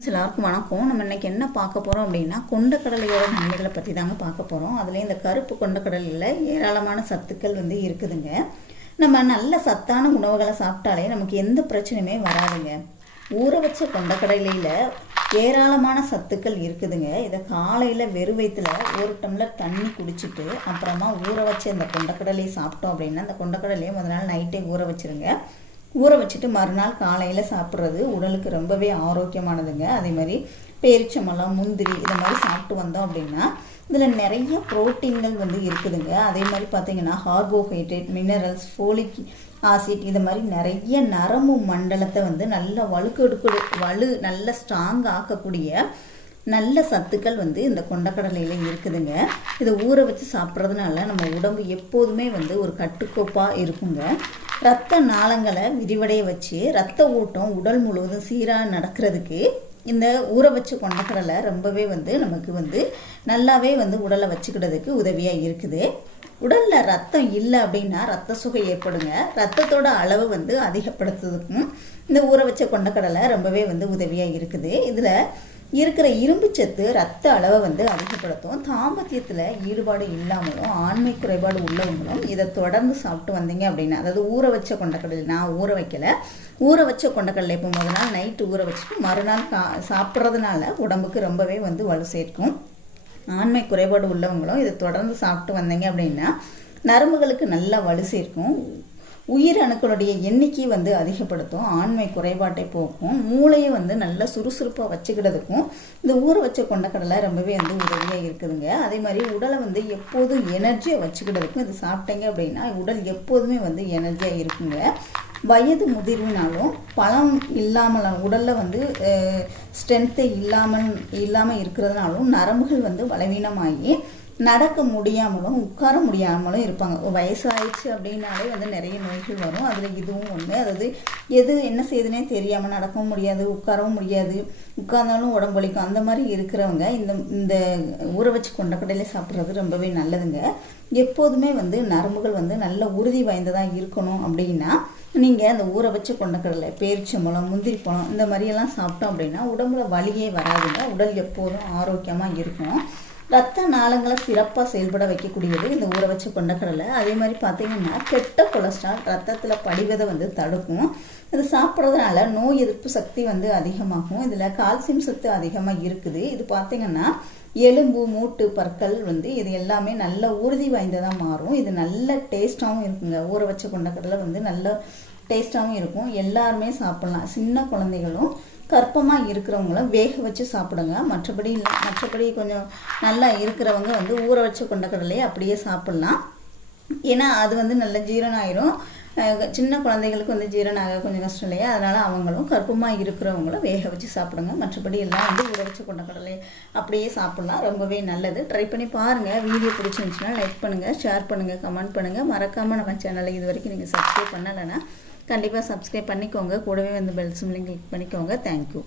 எல்லாருக்கும் வணக்கம். நம்ம இன்னைக்கு என்ன பார்க்க போகிறோம் அப்படின்னா கொண்டக்கடலையோட நன்மைகளை பற்றி தாங்க பார்க்க போகிறோம் அதுலேயும் இந்த கருப்பு கொண்டக்கடலில் ஏராளமான சத்துக்கள் வந்து இருக்குதுங்க. நம்ம நல்ல சத்தான உணவுகளை சாப்பிட்டாலே நமக்கு எந்த பிரச்சனையுமே வராதுங்க. ஊற வச்ச கொண்டக்கடலையில் ஏராளமான சத்துக்கள் இருக்குதுங்க. இதை காலையில் வெறும் வயிற்றுல ஒரு டம்ளர் தண்ணி குடிச்சிட்டு அப்புறமா ஊற வச்ச இந்த கொண்டக்கடலையை சாப்பிட்டோம் அப்படின்னா அந்த கொண்டக்கடலையை முதல் நாள் நைட்டே ஊற வச்சிருங்க ஊற வச்சுட்டு மறுநாள் காலையில் சாப்பிட்றது உடலுக்கு ரொம்பவே ஆரோக்கியமானதுங்க. அதே மாதிரி பேரிச்சம்பழம் முந்திரி இதை மாதிரி சாப்பிட்டு வந்தோம் அப்படின்னா இதில் நிறைய புரோட்டீன்கள் வந்து இருக்குதுங்க. அதே மாதிரி பார்த்தீங்கன்னா கார்போஹைட்ரேட் மினரல்ஸ் ஃபோலிக் ஆசிட் இது மாதிரி நிறைய நரம்பு மண்டலத்தை வந்து நல்ல வலுக்கெடுக்கு வலு நல்ல ஸ்ட்ராங் ஆக்கக்கூடிய நல்ல சத்துக்கள் வந்து இந்த கொண்டக்கடலையில் இருக்குதுங்க. இதை ஊற வச்சு சாப்பிட்றதுனால நம்ம உடம்பு எப்போதுமே வந்து ஒரு கட்டுக்கோப்பாக இருக்குங்க. ரத்த நாளங்களை விரிவடைய வச்சு ரத்த ஓட்டம் உடல் முழுவதும் சீராக நடக்கிறதுக்கு இந்த ஊற வச்ச கொண்டக்கடலை ரொம்பவே வந்து நமக்கு வந்து நல்லாவே வந்து உடலை வச்சுக்கிறதுக்கு உதவியாக இருக்குது. உடலில் ரத்தம் இல்லை அப்படின்னா ரத்த சுகை ஏற்படுங்க. ரத்தத்தோட அளவு வந்து அதிகப்படுத்துறதுக்கும் இந்த ஊற வச்ச கொண்டக்கடலை ரொம்பவே வந்து உதவியாக இருக்குது. இதில் இருக்கிற இரும்பு சத்து ரத்த அளவை வந்து அதிகப்படுத்தும். தாம்பத்தியத்தில் ஈடுபாடு இல்லாமலும் ஆண்மை குறைபாடு உள்ளவங்களும் இதை தொடர்ந்து சாப்பிட்டு வந்தீங்க அப்படின்னா அதாவது ஊற வச்ச கொண்டக்கடலை நான் ஊற வைக்கலை. ஊற வச்ச கொண்டக்கடலை இப்போ முதல் நாள் நைட்டு ஊற வச்சுட்டு மறுநாள் கா சாப்பிட்றதுனால உடம்புக்கு ரொம்பவே வந்து வலு சேர்க்கும். ஆண்மை குறைபாடு உள்ளவங்களும் இதை தொடர்ந்து சாப்பிட்டு வந்தீங்க அப்படின்னா நரம்புகளுக்கு நல்லா வலு சேர்க்கும். உயிர் அணுக்களுடைய எண்ணிக்கை வந்து அதிகப்படுத்தும் ஆண்மை குறைபாட்டை போக்கும் மூளையை வந்து நல்லா சுறுசுறுப்பாக வச்சுக்கிறதுக்கும் இந்த ஊற வச்ச கொண்டக்கடலை ரொம்பவே வந்து உதவியாக இருக்குதுங்க. அதே மாதிரி உடலை வந்து எப்போதும் எனர்ஜியாக வச்சுக்கிறதுக்கும் இது சாப்பிட்டீங்க அப்படின்னா உடல் எப்போதுமே வந்து எனர்ஜியாக இருக்குங்க. வயது முதிர்வினாலும் பழம் இல்லாமல் உடலில் வந்து ஸ்ட்ரென்த்து இல்லாமல் இல்லாமல் இருக்கிறதுனாலும் நரம்புகள் வந்து பலவீனமாகி நடக்க முடியாமலும் உட்கார முடியாமலும் இருப்பாங்க. வயசாயிடுச்சு அப்படின்னாலே வந்து நிறைய நோய்கள் வரும். அதில் இதுவும் ஒன்று அதாவது எது என்ன செய்யுதுனே தெரியாமல் நடக்கவும் முடியாது உட்காரவும் முடியாது. உட்கார்ந்தாலும் உடம்பொழிக்கும் அந்த மாதிரி இருக்கிறவங்க இந்த இந்த ஊற வச்சு கொண்டக்கடலை சாப்பிட்றது ரொம்பவே நல்லதுங்க. எப்போதுமே வந்து நரம்புகள் வந்து நல்ல உறுதி வாய்ந்ததாக இருக்கணும் அப்படின்னா நீங்கள் அந்த ஊற வச்சு கொண்டக்கடலை பேரிச்சம்பழம் முந்திரி பழம் இந்த மாதிரியெல்லாம் சாப்பிட்டோம் அப்படின்னா உடம்புல வலியே வராதுங்க. உடல் எப்போதும் ஆரோக்கியமாக இருக்கும். ரத்த நாளங்களை சிறப்பாக செயல்பட வைக்கக்கூடியது இந்த ஊற வச்ச கொண்டக்கடலை. அதே மாதிரி பார்த்தீங்கன்னா கெட்ட கொலஸ்ட்ரால் ரத்தத்தில் படிவதை வந்து தடுக்கும். இது சாப்பிட்றதுனால நோய் எதிர்ப்பு சக்தி வந்து அதிகமாகும். இதில் கால்சியம் சத்து அதிகமாக இருக்குது. இது பார்த்தீங்கன்னா எலும்பு மூட்டு பற்கள் வந்து இது எல்லாமே நல்ல உறுதி வாய்ந்ததாக மாறும். இது நல்ல டேஸ்ட்டாகவும் இருக்குங்க. ஊற வச்ச கொண்டக்கடலை வந்து நல்ல டேஸ்ட்டாகவும் இருக்கும். எல்லாருமே சாப்பிட்லாம். சின்ன குழந்தைகளும் கற்பமாக இருக்கிறவங்களும் வேக வச்சு சாப்பிடுங்க. மற்றபடி இல்லை மற்றபடி கொஞ்சம் நல்லா இருக்கிறவங்க வந்து ஊற வச்ச கொண்டக்கடலையை அப்படியே சாப்பிட்லாம். ஏன்னா அது வந்து நல்ல ஜீரணம் ஆயிரும் சின்ன குழந்தைகளுக்கு வந்து ஜீரணம் ஆக கொஞ்சம் கஷ்டம் இல்லையா? அதனால் அவங்களும் கற்பமாக இருக்கிறவங்களும் வேக வச்சு சாப்பிடுங்க. மற்றபடி எல்லாம் வந்து ஊற வச்சு கொண்டக்கடலை அப்படியே சாப்பிட்லாம். ரொம்பவே நல்லது. ட்ரை பண்ணி பாருங்கள் வீடியோ பிடிச்சிருந்துச்சுன்னா லைக் பண்ணுங்கள் ஷேர் பண்ணுங்கள் கமெண்ட் பண்ணுங்கள் மறக்காமல் நம்ம சேனலை இது வரைக்கும் நீங்கள் சப்ஸ்கிரைப் பண்ணலைன்னா கண்டிப்பாக சப்ஸ்கிரைப் பண்ணிக்கோங்க. கூடவே வந்து பெல் சிம்லையும் கிளிக் பண்ணிக்கோங்க. Thank you